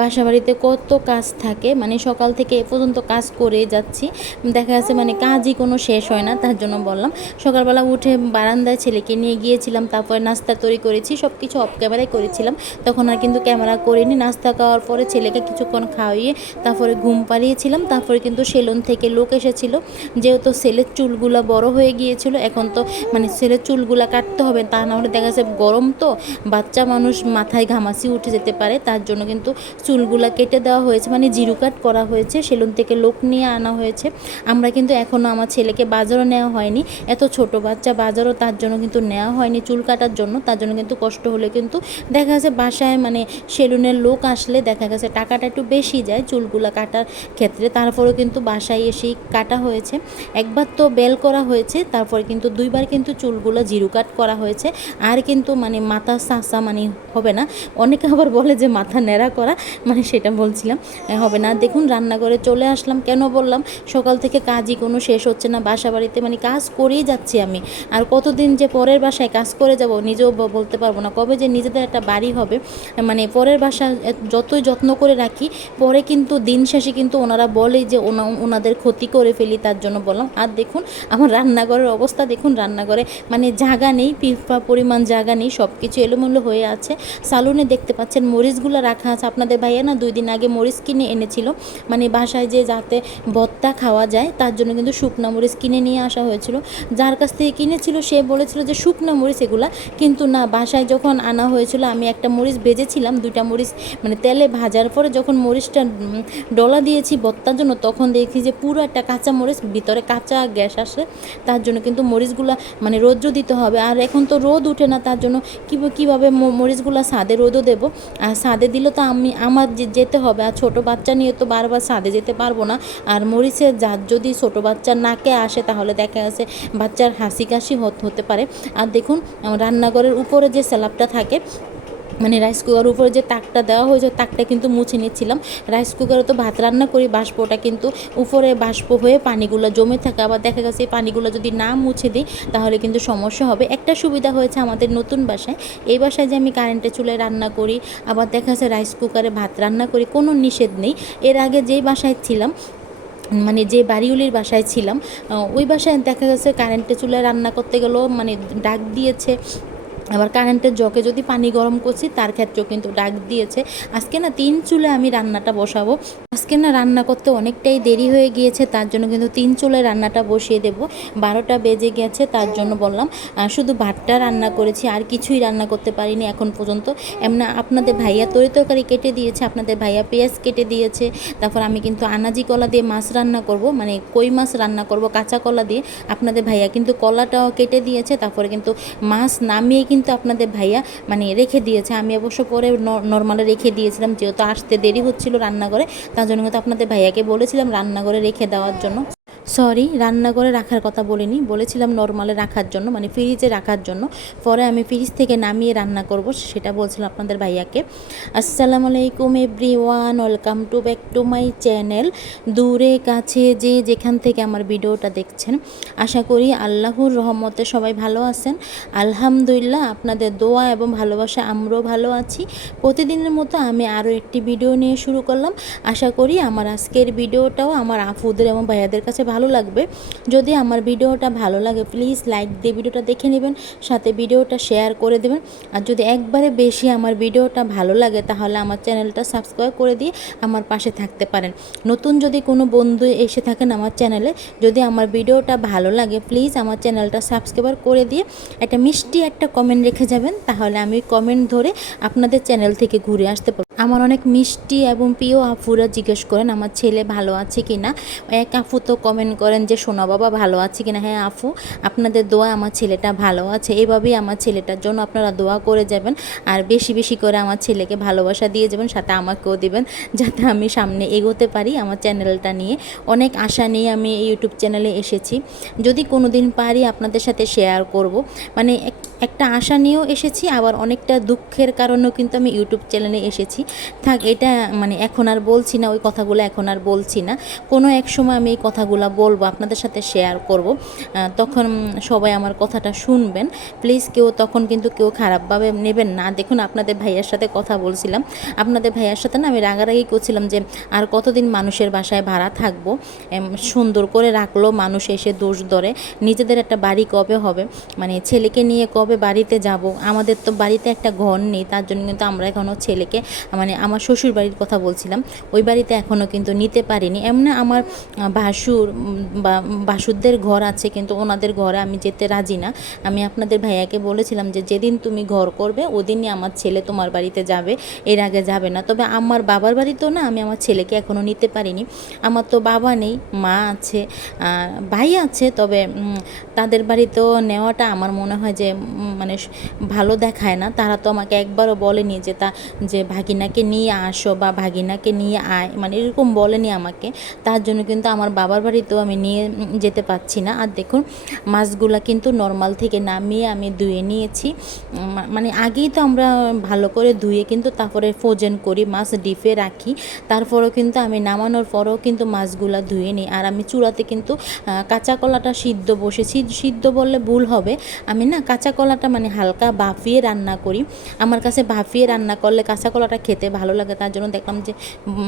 বাসা বাড়িতে কত কাজ থাকে, মানে সকাল থেকে এ পর্যন্ত কাজ করে যাচ্ছি, দেখা যাচ্ছে মানে কাজই কোনো শেষ হয় না। তার জন্য বললাম সকালবেলা উঠে বারান্দায় ছেলেকে নিয়ে গিয়েছিলাম, তারপরে নাস্তা তৈরি করেছি, সব কিছু অফ ক্যামেরায় করেছিলাম। তখন আর কিন্তু ক্যামেরা করিনি। নাস্তা খাওয়ার পরে ছেলেকে কিছুক্ষণ খাওয়িয়ে তারপরে ঘুম পাড়িয়েছিলাম। তারপরে কিন্তু সেলুন থেকে লোক এসেছিল, যেহেতু ছেলের চুলগুলো বড় হয়ে গিয়েছিল, এখন তো মানে ছেলের চুলগুলো কাটতে হবে, তা না হলে দেখা যাচ্ছে গরম তো বাচ্চা মানুষ মাথায় ঘামাচি উঠে যেতে পারে। তার জন্য কিন্তু চুলগুলা কেটে দেওয়া হয়েছে, মানে জিরো কাট করা হয়েছে, সেলুন থেকে লোক নিয়ে আনা হয়েছে। আমরা কিন্তু এখনও আমার ছেলেকে বাজারও নেওয়া হয়নি, এত ছোট বাচ্চা বাজারও তার জন্য কিন্তু নেওয়া হয়নি চুল কাটার জন্য। তার জন্য কিন্তু কষ্ট হলে কিন্তু দেখা গেছে বাসায় মানে সেলুনের লোক আসলে দেখা গেছে টাকাটা একটু বেশি যায় চুলগুলা কাটার ক্ষেত্রে। তারপরেও কিন্তু বাসায় এসেই কাটা হয়েছে। একবার তো বেল করা হয়েছে, তারপরে কিন্তু দুইবার কিন্তু চুলগুলো জিরো কাট করা হয়েছে। আর কিন্তু মানে মাথা চাঁচা মানে হবে না, অনেকে আবার বলে যে মাথা ন্যাড়া করা, মানে সেটা বলছিলাম হবে না। দেখুন রান্নাঘরে চলে আসলাম, কেন বললাম সকাল থেকে কাজই কোনো শেষ হচ্ছে না বাসা বাড়িতে, মানে কাজ করেই যাচ্ছি আমি। আর কতদিন যে পরের বাসায় কাজ করে যাব নিজেও বলতে পারবো না, কবে যে নিজেদের একটা বাড়ি হবে। মানে পরের বাসা যতই যত্ন করে রাখি, পরে কিন্তু দিন শেষে কিন্তু ওনারা বলে যে ওনাদের ক্ষতি করে ফেলি, তার জন্য বললাম। আর দেখুন আমার রান্নাঘরের অবস্থা দেখুন, রান্নাঘরে মানে জায়গা নেই, পরিমাণ জায়গা নেই, সব কিছু এলোমেলো হয়ে আছে। সালুনে দেখতে পাচ্ছেন মরিচগুলো রাখা আছে। আপনাদের ভাইয়া না 2 দিন আগে মরিচ কিনে এনেছিল, মানে বাসায় যে যাতে ভর্তা খাওয়া যায় তার জন্য কিন্তু শুকনা মরিচ কিনে নিয়ে আসা হয়েছিল। যার কাছ থেকে কিনেছিল সে বলেছিল যে শুকনা মরিচ এগুলা, কিন্তু না, বাসায় যখন আনা হয়েছিল আমি একটা মরিচ ভেজেছিলাম, 2টা মরিচ মানে তেলে ভাজার পরে যখন মরিচটা ডলা দিয়েছি ভর্তার জন্য, তখন দেখি যে পুরো একটা কাঁচা মরিচ, ভিতরে কাঁচা গ্যাস আসে। তার জন্য কিন্তু মরিচগুলা মানে রোদ্র দিতে হবে, আর এখন তো রোদ উঠে না, তার জন্য কীভাবে মরিচগুলা ছাদে রোদও দেবো। আর ছাদে দিলে তো আমার যেতে হবে, আর ছোটো বাচ্চা নিয়ে তো বারবার ছাদে যেতে পারবো না। আর মরিচের জাত যদি ছোটো বাচ্চার নাকে আসে তাহলে দেখা যাচ্ছে বাচ্চার হাসি কাশি হতে পারে। আর দেখুন রান্নাঘরের উপরে যে স্ল্যাবটা থাকে, মানে রাইস কুকারের উপরে যে তাকটা দেওয়া হয়েছে, তাকটা কিন্তু মুছে নিচ্ছিলাম। রাইস কুকারে তো ভাত রান্না করি, বাষ্পটা কিন্তু উপরে বাষ্প হয়ে পানিগুলো জমে থাকে। আবার দেখা গেছে এই পানিগুলো যদি না মুছে দিই তাহলে কিন্তু সমস্যা হবে। একটা সুবিধা হয়েছে আমাদের নতুন বাসায়, এই বাসায় যে আমি কারেন্টের চুলায় রান্না করি, আবার দেখা যাচ্ছে রাইস কুকারে ভাত রান্না করি, কোনো নিষেধ নেই। এর আগে যেই বাসায় ছিলাম, মানে যে বাড়িওয়ালির বাসায় ছিলাম, ওই বাসায় দেখা গেছে কারেন্টের চুলায় রান্না করতে গেলেও মানে ডাক দিয়েছে। আবার কারেন্টের জগে যদি পানি গরম করছি তার ক্ষেত্রেও কিন্তু ডাক দিয়েছে। আজকে না 3 চুলে আমি রান্নাটা বসাবো, আজকে না রান্না করতে অনেকটাই দেরি হয়ে গিয়েছে, তার জন্য কিন্তু 3 চুলে রান্নাটা বসিয়ে দেবো। 12টা বেজে গেছে, তার জন্য বললাম শুধু ভাতটা রান্না করেছি, আর কিছুই রান্না করতে পারিনি এখন পর্যন্ত। এমনি আপনাদের ভাইয়া তরকারি কেটে দিয়েছে, আপনাদের ভাইয়া পেঁয়াজ কেটে দিয়েছে। তারপর আমি কিন্তু আনাজি কলা দিয়ে মাছ রান্না করব, মানে কই মাছ রান্না করব কাঁচা কলা দিয়ে। আপনাদের ভাইয়া কিন্তু কলাটাও কেটে দিয়েছে, তারপরে কিন্তু মাছ নামিয়ে কিন্তু আপনাদের ভাইয়া মানে রেখে দিয়েছে। আমি অবশ্য পরে নর্মালে রেখে দিয়েছিলাম, যেহেতু আসতে দেরি হচ্ছিল রান্নাঘরে, তার জন্য কিন্তু আপনাদের ভাইয়াকে বলেছিলাম রান্নাঘরে রেখে দেওয়ার জন্য। সরি, রান্নাঘরে রাখার কথা বলিনি, বলেছিলাম নর্মালে রাখার জন্য, মানে ফ্রিজে রাখার জন্য। পরে আমি ফ্রিজ থেকে নামিয়ে রান্না করব সেটা বলছিলাম আপনাদের ভাইয়াকে। আসসালামু আলাইকুম everyone, welcome to back to my channel. দূরে কাছে যে যেখান থেকে আমার ভিডিওটা দেখছেন, আশা করি আল্লাহর রহমতে সবাই ভালো আছেন। আলহামদুলিল্লাহ, আপনাদের দোয়া এবং ভালোবাসা আমরাও ভালো আছি। প্রতিদিনের মতো আমি আরও একটি ভিডিও নিয়ে শুরু করলাম। আশা করি আমার আজকের ভিডিওটাও আমার আফুদের এবং ভাইয়াদের কাছে ভালো লাগবে। যদি আমার ভিডিওটা ভালো লাগে প্লিজ লাইক দিয়ে ভিডিওটা দেখে নেবেন, সাথে ভিডিওটা শেয়ার করে দেবেন। আর যদি একবারে বেশি আমার ভিডিওটা ভালো লাগে তাহলে আমার চ্যানেলটা সাবস্ক্রাইব করে দিয়ে আমার পাশে থাকতে পারেন। নতুন যদি কোনো বন্ধু এসে থাকেন আমার চ্যানেলে, যদি আমার ভিডিওটা ভালো লাগে প্লিজ আমার চ্যানেলটা সাবস্ক্রাইব করে দিয়ে একটা মিষ্টি একটা কমেন্ট রেখে যাবেন, তাহলে আমি কমেন্ট ধরে আপনাদের চ্যানেল থেকে ঘুরে আসতে পারবো। আমার অনেক মিষ্টি এবং প্রিয় আফুরা জিজ্ঞেস করেন আমার ছেলে ভালো আছে কি না। এক আপু তো কমেন্ট করেন যে সোনা বাবা ভালো আছে কি না। হ্যাঁ আপু, আপনাদের দোয়া আমার ছেলেটা ভালো আছে, এভাবেই আমার ছেলেটার জন্য আপনারা দোয়া করে যাবেন। আর বেশি বেশি করে আমার ছেলেকে ভালোবাসা দিয়ে যাবেন, সাথে আমাকেও দিবেন, যাতে আমি সামনে এগোতে পারি আমার চ্যানেলটা নিয়ে। অনেক আশা নিয়ে আমি এই ইউটিউব চ্যানেলে এসেছি, যদি কোনো দিন পারি আপনাদের সাথে শেয়ার করব। মানে একটা আশা নিয়েও এসেছি, আবার অনেকটা দুঃখের কারণেও কিন্তু আমি ইউটিউব চ্যানেলে এসেছি। থাক, এটা মানে এখন আর বলছি না, ওই কথাগুলো এখন আর বলছি না। কোনো এক সময় আমি এই কথাগুলো বলবো, আপনাদের সাথে শেয়ার করব, তখন সবাই আমার কথাটা শুনবেন। প্লিজ কেউ তখন কিন্তু কেউ খারাপভাবে নেবেন না। দেখুন, আপনাদের ভাইয়ার সাথে কথা বলছিলাম, আপনাদের ভাইয়ার সাথে না আমি রাগারাগি করছিলাম যে আর কতদিন মানুষের বাসায় ভাড়া থাকবো, সুন্দর করে রাখলো, মানুষ এসে দোষ ধরে, নিজেদের একটা বাড়ি কবে হবে, মানে ছেলেকে নিয়ে কবে বাড়িতে যাব। আমাদের তো বাড়িতে একটা ঘর নেই, তার জন্য কিন্তু আমরা এখনও ছেলেকে, মানে আমার শ্বশুর বাড়ির কথা বলছিলাম, ওই বাড়িতে এখনও কিন্তু নিতে পারিনি। এমনি আমার ভাসুর বা ভাসুরদের ঘর আছে, কিন্তু ওনাদের ঘরে আমি যেতে রাজি না। আমি আপনাদের ভাইয়াকে বলেছিলাম যে যেদিন তুমি ঘর করবে ওদিনই আমার ছেলে তোমার বাড়িতে যাবে, এর আগে যাবে না। তবে আমার বাবার বাড়িতেও না আমি আমার ছেলেকে এখনও নিতে পারিনি। আমার তো বাবা নেই, মা আছে, ভাই আছে, তবে তাদের বাড়িতেও নেওয়াটা আমার মনে হয় যে মানে ভালো দেখায় না। তারা তো আমাকে একবারও বলেনি যে ভাগিনাকে নিয়ে আসো বা ভাগিনাকে নিয়ে আয়, মানে এরকম বলেনি আমাকে। তার জন্য কিন্তু আমার বাবার বাড়িতেও আমি নিয়ে যেতে পারছি না। আর দেখুন, মাছগুলা কিন্তু নর্মাল থেকে নামিয়ে আমি ধুয়ে নিয়েছি। মানে আগেই তো আমরা ভালো করে ধুয়ে কিন্তু তারপরে ফ্রোজেন করি, মাছ ডিপে রাখি। তারপরেও কিন্তু আমি নামানোর পরেও কিন্তু মাছগুলা ধুয়ে নিই। আর আমি চুলাতে কিন্তু কাঁচা কলাটা সিদ্ধ বসেছি, সিদ্ধ বললে ভুল হবে, আমি না কাঁচা কলাটা মানে হালকা ভাপিয়ে রান্না করি। আমার কাছে ভাপিয়ে রান্না করলে কাঁচা কলাটা খেতে ভালো লাগে, তার জন্য দেখলাম যে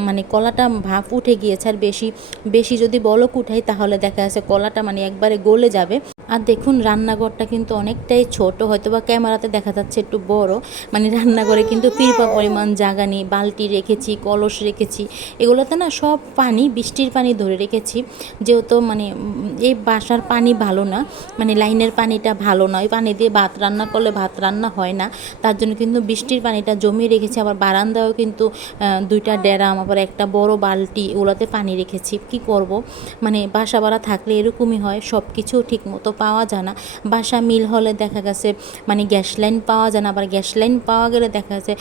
মানে কলাটা ভাপ উঠে গিয়েছে। আর বেশি বেশি যদি বলক উঠাই তাহলে দেখা যাচ্ছে কলাটা মানে একবারে গলে যাবে। আর দেখুন, রান্নাঘরটা কিন্তু অনেকটাই ছোট, হয়তো বা ক্যামেরাতে দেখা যাচ্ছে একটু বড়, মানে রান্নাঘরে কিন্তু পিরপা পরিমাণ জায়গা নেই। বালতি রেখেছি, কলস রেখেছি, এগুলোতে না সব পানি, বৃষ্টির পানি ধরে রেখেছি। যেহেতু মানে এই বাসার পানি ভালো না, মানে লাইনের পানিটা ভালো না, ওই পানি দিয়ে ভাত রান্না করলে ভাত রান্না হয় না, তার জন্য কিন্তু বৃষ্টির পানিটা জমিয়ে রেখেছি। আবার বারান্দায়ও কিন্তু দুইটা ড্রাম, আবার একটা বড় বালতি, ওগুলোতে পানি রেখেছি। কি করব, মানে বাসা ভাড়া থাকলে এরকমই হয়, সব কিছু ঠিক মতো পাওয়া যায় না। বাসা মিল হলে দেখা গেছে মানে গ্যাস লাইন পাওয়া যায় না, আবার গ্যাস লাইন পাওয়া গেলে দেখা যাচ্ছে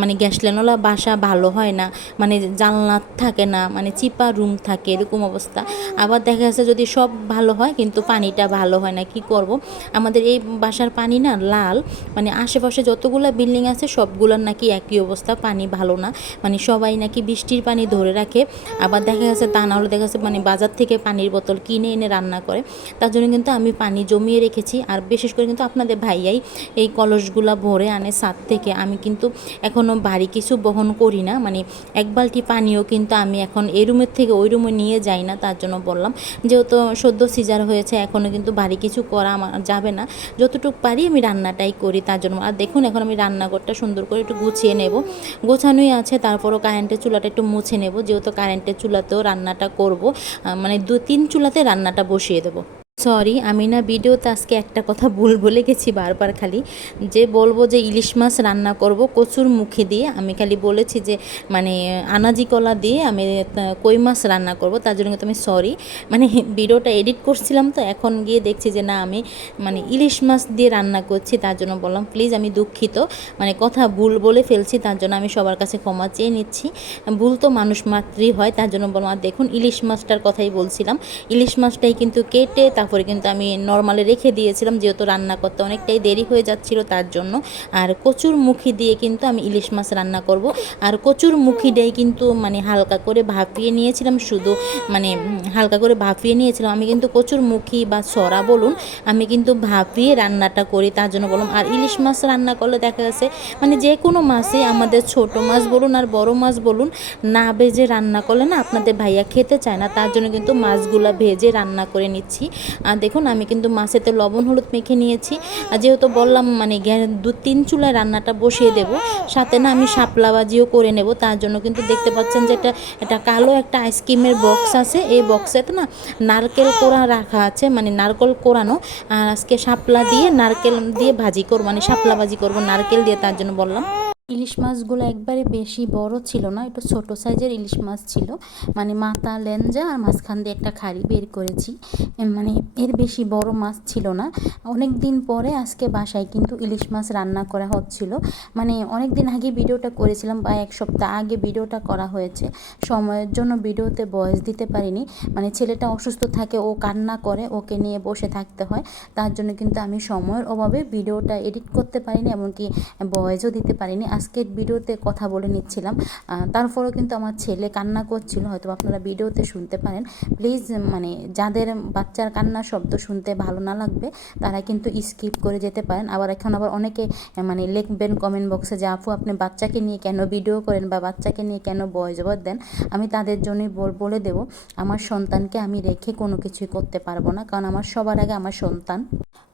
মানে গ্যাস লাইনওয়ালা বাসা ভালো হয় না, মানে জানলা থাকে না, মানে চিপা রুম থাকে, এরকম অবস্থা। আবার দেখা যাচ্ছে যদি সব ভালো হয় কিন্তু পানিটা ভালো হয় না। কি করব, আমাদের এই বাসার পানি না লাল, মানে আশেপাশে যতগুলো বিল্ডিং আছে সবগুলোর নাকি একই অবস্থা, পানি ভালো না, মানে সবাই নাকি বৃষ্টির পানি ধরে রাখে। আবার দেখা গেছে তা না হলে দেখা যাচ্ছে মানে বাজার থেকে পানির বোতল কিনে এনে রান্না করে। তার জন্য কিন্তু আমি পানি জমিয়ে রেখেছি। আর বিশেষ করে কিন্তু আপনাদের ভাইয়াই এই কলসগুলা ভরে আনে ছাদ থেকে। আমি কিন্তু এখনও বাড়ি কিছু বহন করি না, মানে এক বালতি পানিও কিন্তু আমি এখন এই রুমের থেকে ওই রুমে নিয়ে যাই না। তার জন্য বললাম, যেহেতু সদ্য সিজার হয়েছে এখনও কিন্তু বাড়ি কিছু করা আমার যাবে না, যতটুকু পারি আমি রান্নাটাই করি, তার জন্য। আর দেখুন, এখন আমি রান্নাঘরটা সুন্দর করে একটু গুছিয়ে নেব, গোছানোই আছে। তারপরও কারেন্টের চুলাটা একটু মুছে নেব, যেহেতু কারেন্টের চুলাতেও রান্নাটা করব, মানে 2-3 চুলাতে রান্নাটা বসিয়ে দেবো। সরি, আমি না ভিডিওতে আজকে একটা কথা ভুল বলে গেছি বারবার, খালি যে বলবো যে ইলিশ মাছ রান্না করব কচুর মুখে দিয়ে, আমি খালি বলেছি যে মানে আনাজি কলা দিয়ে আমি কই মাছ রান্না করব, তার জন্য কিন্তু আমি সরি, মানে ভিডিওটা এডিট করছিলাম তো এখন গিয়ে দেখছি যে না আমি মানে ইলিশ মাছ দিয়ে রান্না করছি, তার জন্য বললাম প্লিজ আমি দুঃখিত, মানে কথা ভুল বলে ফেলছি, তার জন্য আমি সবার কাছে ক্ষমা চেয়ে নিচ্ছি। ভুল তো মানুষ মাত্রই হয়, তার জন্য বললাম। আর দেখুন, ইলিশ মাছটার কথাই বলছিলাম, ইলিশ মাছটাই কিন্তু কেটে তারপরে কিন্তু আমি নর্মালে রেখে দিয়েছিলাম, যেহেতু রান্না করতে অনেকটাই দেরি হয়ে যাচ্ছিল তার জন্য। আর কচুর মুখি দিয়ে কিন্তু আমি ইলিশ মাছ রান্না করব। আর কচুর মুখিটাই কিন্তু মানে হালকা করে ভাপিয়ে নিয়েছিলাম, শুধু মানে হালকা করে ভাপিয়ে নিয়েছিলাম। আমি কিন্তু কচুর মুখি বা সরা বলুন, আমি কিন্তু ভাপিয়ে রান্নাটা করি, তার জন্য বললাম। আর ইলিশ মাছ রান্না করলে দেখা গেছে মানে যে কোনো মাছই, আমাদের ছোট মাছ বলুন আর বড় মাছ বলুন, না ভেজে রান্না করলে না আপনাদের ভাইয়া খেতে চায় না, তার জন্য কিন্তু মাছগুলা ভেজে রান্না করে নিচ্ছি। আর দেখুন, আমি কিন্তু মাছেতে লবণ হলুদ মেখে নিয়েছি। আর যেহেতু বললাম মানে 2-3 চুলায় রান্নাটা বসিয়ে দেব, সাথে না আমি শাপলা ভাজিও করে নেব, তার জন্য কিন্তু দেখতে পাচ্ছেন যে এটা কালো একটা আইসক্রিমের বক্স আছে, এই বক্সেতে না নারকেল কোড়া রাখা আছে, মানে নারকেল কোড়ানো। আর আজকে শাপলা দিয়ে নারকেল দিয়ে ভাজি করব, মানে শাপলা ভাজি করব নারকেল দিয়ে, তার জন্য বললাম। ইলিশ মাছগুলো একবারে বেশি বড় ছিল না, একটু ছোট সাইজের ইলিশ মাছ ছিল। মানে মাথা, লেঞ্জা আর মাঝখান দিয়ে একটা খাড়ি বের করেছি। মানে এর বেশি বড় মাছ ছিল না। অনেক দিন পরে আজকে বাসায় কিন্তু ইলিশ মাছ রান্না করা হচ্ছিল। মানে অনেক দিন আগে ভিডিওটা করেছিলাম, বা এক সপ্তাহ আগে ভিডিওটা করা হয়েছে। সময়ের জন্য ভিডিওতে ভয়েস দিতে পারিনি। মানে ছেলেটা অসুস্থ থাকে, ও কান্না করে, ওকে নিয়ে বসে থাকতে হয়। তার জন্য কিন্তু আমি সময়ের অভাবে ভিডিওটা এডিট করতে পারিনি, এমনকি ভয়েসও দিতে পারিনি। আজকের ভিডিওতে কথা বলে নিচ্ছিলাম, তারপরেও কিন্তু আমার ছেলে কান্না করছিল, হয়তো আপনারা ভিডিওতে শুনতে পারেন। প্লিজ মানে যাদের বাচ্চার কান্নার শব্দ শুনতে ভালো না লাগবে তারা কিন্তু স্কিপ করে যেতে পারেন। আবার অনেকে মানে লিখবেন কমেন্ট বক্সে যে আপু আপনি বাচ্চাকে নিয়ে কেন ভিডিও করেন বা বাচ্চাকে নিয়ে কেন ভয়েস ওভার দেন। আমি তাদের জন্যই বলে দেব, আমার সন্তানকে আমি রেখে কোনো কিছুই করতে পারবো না, কারণ আমার সবার আগে আমার সন্তান।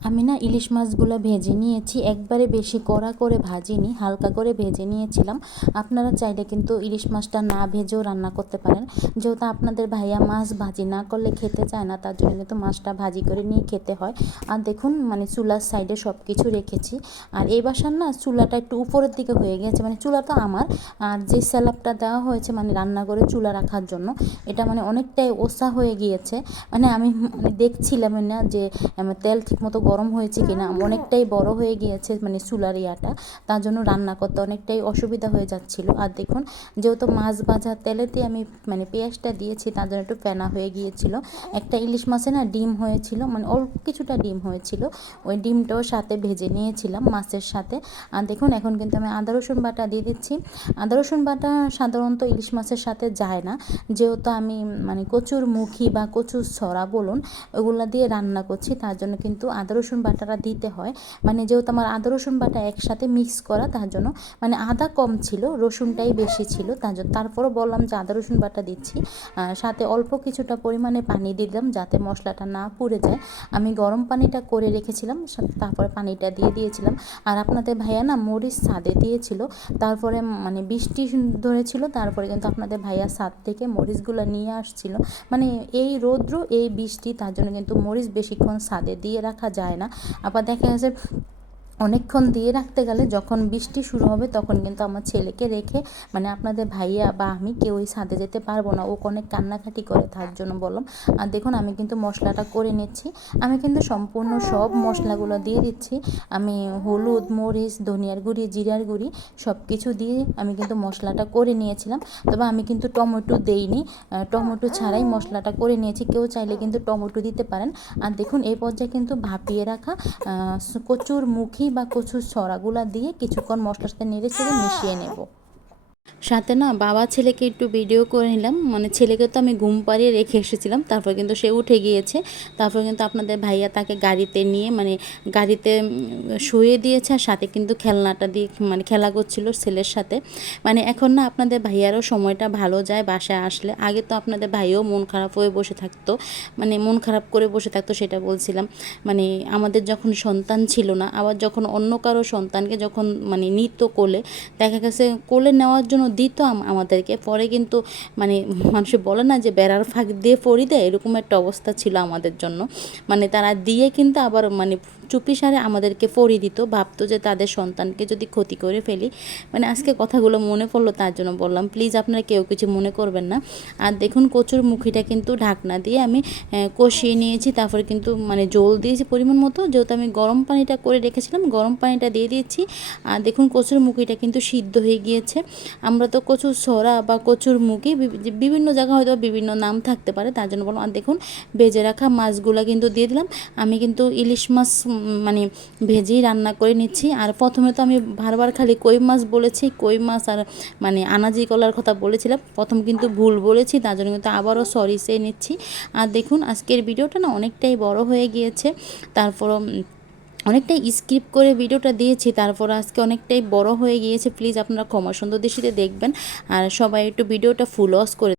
আমি না ইলিশ মাছগুলো ভেজে নিয়েছি, একবারে বেশি কড়া করে ভাজিনি, হালকা করে ভেজে নিয়েছিলাম। আপনারা চাইলে কিন্তু ইলিশ মাছটা না ভেজেও রান্না করতে পারেন। যেহেতু আপনাদের ভাইয়া মাছ ভাজি না করলে খেতে চায় না, তার জন্য কিন্তু মাছটা ভাজি করে নিয়ে খেতে হয়। আর দেখুন মানে চুলার সাইডে সব কিছু রেখেছি। আর এই বাসার না চুলাটা একটু উপরের দিকে হয়ে গেছে, মানে চুলা তো আমার, আর যে স্ল্যাবটা দেওয়া হয়েছে মানে রান্না করে চুলা রাখার জন্য, এটা মানে অনেকটাই ওসা হয়ে গিয়েছে। মানে আমি দেখছিলাম না যে তেল ঠিকমতো গরম হয়েছে কিনা, অনেকটাই বড় হয়ে গিয়েছে মানে চুলার ইয়াটা, তার জন্য রান্না করতে অনেকটাই অসুবিধা হয়ে যাচ্ছিল। আর দেখুন যেহেতু মাছ ভাজা তেলেতে আমি মানে পেঁয়াজটা দিয়েছি, তার জন্য একটু ফেনা হয়ে গিয়েছিল। একটা ইলিশ মাছে না ডিম হয়েছিল, মানে অল্প কিছুটা ডিম হয়েছিল, ওই ডিমটাও সাথে ভেজে নিয়েছিলাম মাছের সাথে। আর দেখুন এখন কিন্তু আমি আদা রসুন বাটা দিয়ে দিচ্ছি। আদা রসুন বাটা সাধারণত ইলিশ মাছের সাথে যায় না, যেহেতু আমি মানে কচুর মুখী বা কচুর ছড়া বলুন ওগুলা দিয়ে রান্না করছি, তার জন্য কিন্তু আদা রসুন বাটাটা দিতে হয়। মানে যেহেতু আমার আদা রসুন বাটা একসাথে মিক্স করা, তার জন্য মানে আদা কম ছিল, রসুনটাই বেশি ছিল, তার জন্য তারপরও বললাম যে আদা রসুন বাটা দিচ্ছি। সাথে অল্প কিছুটা পরিমাণে পানি দিলাম যাতে মশলাটা না পুড়ে যায়। আমি গরম পানিটা করে রেখেছিলাম, তারপরে পানিটা দিয়ে দিয়েছিলাম। আর আপনাদের ভাইয়া না মরিচ ছাদে দিয়েছিল, তারপরে মানে বৃষ্টি ধরেছিল, তারপরে কিন্তু আপনাদের ভাইয়া ছাদ থেকে মরিচগুলো নিয়ে আসছিল। মানে এই রৌদ্র এই বৃষ্টি, তার জন্য কিন্তু মরিচ বেশিক্ষণ ছাদে দিয়ে রাখা যায় না। আবার দেখা যাচ্ছে অনেকক্ষণ দিয়ে রাখতে গেলে যখন বৃষ্টি শুরু হবে তখন কিন্তু আমার ছেলেকে রেখে মানে আপনাদের ভাইয়া বা আমি কেউই ছাদে যেতে পারবো না, ও অনেক কান্নাকাটি করে, তার জন্য বললাম। আর দেখুন আমি কিন্তু মশলাটা করে নিচ্ছি, আমি কিন্তু সম্পূর্ণ সব মশলাগুলো দিয়ে দিচ্ছি। আমি হলুদ, মরিচ, ধনিয়ার গুঁড়ি, জিরার গুঁড়ি সব কিছু দিয়ে আমি কিন্তু মশলাটা করে নিয়েছিলাম। তবে আমি কিন্তু টমেটো দেইনি, টমেটো ছাড়াই মশলাটা করে নিয়েছি, কেউ চাইলে কিন্তু টমেটো দিতে পারেন। আর দেখুন এই পর্যায়ে কিন্তু ভাপিয়ে রাখা কচুর মুখী বা কচুর ছড়াগুলা দিয়ে কিছুক্ষণ মশলার সাথে নেড়ে চেড়ে মিশিয়ে নেব। সাথে না বাবা ছেলেকে একটু ভিডিও করে নিলাম, মানে ছেলেকে তো আমি ঘুম পাড়িয়ে রেখে এসেছিলাম, তারপর কিন্তু সে উঠে গিয়েছে। তারপর কিন্তু আপনাদের ভাইয়া তাকে গাড়িতে নিয়ে মানে গাড়িতে শুয়ে দিয়েছে, আর সাথে কিন্তু খেলনাটা দিয়ে মানে খেলা করছিল ছেলের সাথে। মানে এখন না আপনাদের ভাইয়ারও সময়টা ভালো যায় বাসায় আসলে। আগে তো আপনাদের ভাইও মন খারাপ হয়ে বসে থাকতো, মানে মন খারাপ করে বসে থাকতো, সেটা বলছিলাম। মানে আমাদের যখন সন্তান ছিল না, আবার যখন অন্য কারো সন্তানকে যখন মানে নিত কোলে, দেখা গেছে কোলে নেওয়ার জন্য দিত আমাদেরকে, পরে কিন্তু মানে মানুষে বলে না যে বেড়ার ফাঁক দিয়ে পড়ি দেয়, এরকম একটা অবস্থা ছিল আমাদের জন্য। মানে তারা দিয়ে কিন্তু আবার মানে চুপিসারে আমাদেরকে পড়িয়ে দিত, ভাবতো যে তাদের সন্তানকে যদি ক্ষতি করে ফেলি। মানে আজকে কথাগুলো মনে পড়লো, তার জন্য বললাম, প্লিজ আপনারা কেউ কিছু মনে করবেন না। আর দেখুন কচুর মুখিটা কিন্তু ঢাকনা দিয়ে আমি কষিয়ে নিয়েছি, তারপরে কিন্তু মানে জল দিয়েছি পরিমাণ মতো, যেহেতু আমি গরম পানিটা করে রেখেছিলাম গরম পানিটা দিয়ে দিয়েছি। আর দেখুন কচুর মুখিটা কিন্তু সিদ্ধ হয়ে গিয়েছে। আমরা তো কচুর ছড়া বা কচুর মুখি বিভিন্ন জায়গায় হয়তো বিভিন্ন নাম থাকতে পারে, তার জন্য বললাম। আর দেখুন ভেজে রাখা মাছগুলো কিন্তু দিয়ে দিলাম। আমি কিন্তু ইলিশ মাছ মানে ভেজেই রান্না করে নিচ্ছি। আর প্রথমে তো আমি বারবার খালি কই মাছ বলেছি, কই মাছ আর মানে আনাজি কলার কথা বলেছিলাম, প্রথম কিন্তু ভুল বলেছি, তার জন্য কিন্তু আবারও সরি চেয়ে নিচ্ছি। আর দেখুন আজকের ভিডিওটা না অনেকটাই বড় হয়ে গিয়েছে, তারপরও অনেকটাই স্কিপ করে ভিডিওটা দিয়েছি, তারপর আজকে অনেকটাই বড় হয়ে গিয়েছে। প্লিজ আপনারা ক্ষমা সুন্দর দৃষ্টিতে দেখবেন, আর সবাই একটু ভিডিওটা ফুল ওয়াচ করে